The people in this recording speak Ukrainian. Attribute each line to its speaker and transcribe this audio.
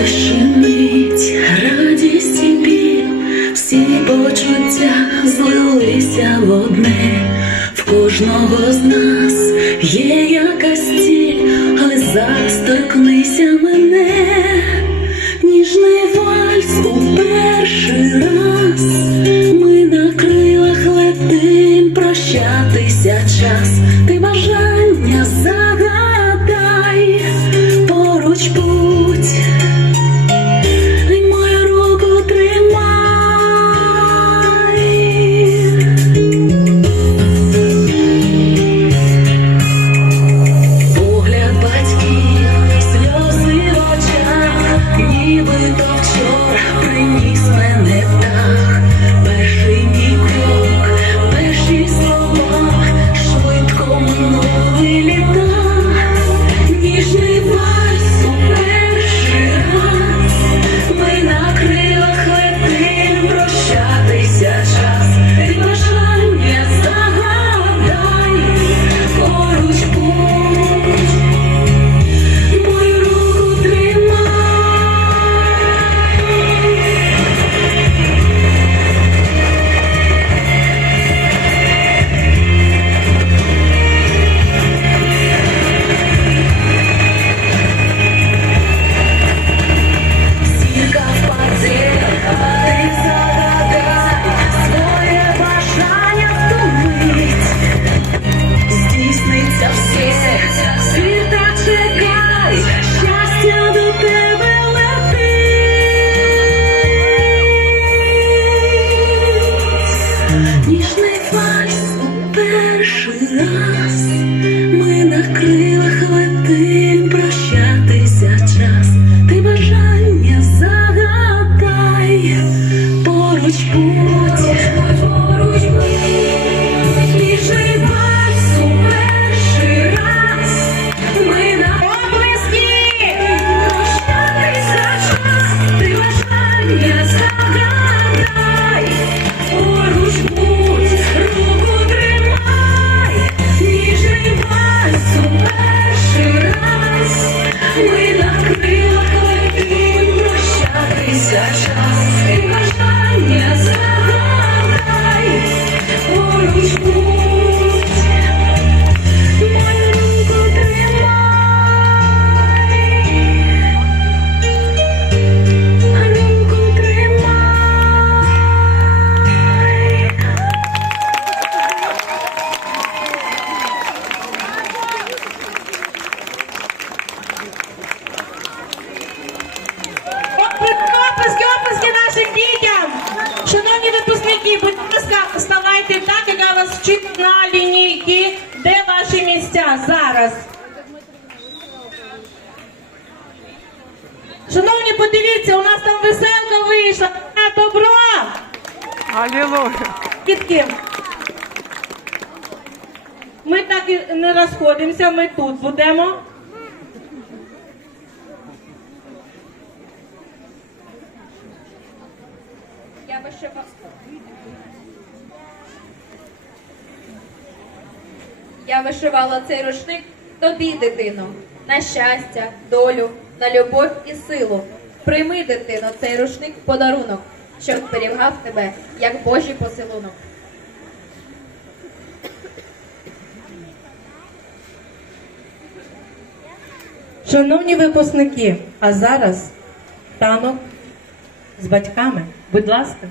Speaker 1: защемить радість і всі почуття злилися в одне, в кожного з нас є якась але зараз мене, ніжний вальс у перший раз. Ми на крилах летим, прощатися час, прощатися
Speaker 2: Оплески, оплески нашим дітям! Шановні випускники, будь ласка, вставайте так, як я вас вчить на лінійки. Де ваші місця зараз? Шановні, подивіться, у нас там веселка вийшла. На добро!
Speaker 3: Аллилуйя.
Speaker 2: Дітки, ми так і не розходимося, ми тут будемо. Я вишивала.
Speaker 4: Я вишивала цей рушник тобі, дитино, на щастя, долю, на любов і силу. Прийми, дитино, цей рушник в подарунок, щоб зберігав тебе, як Божий посилунок.
Speaker 2: Шановні випускники, а зараз танок з батьками. Будь ласка.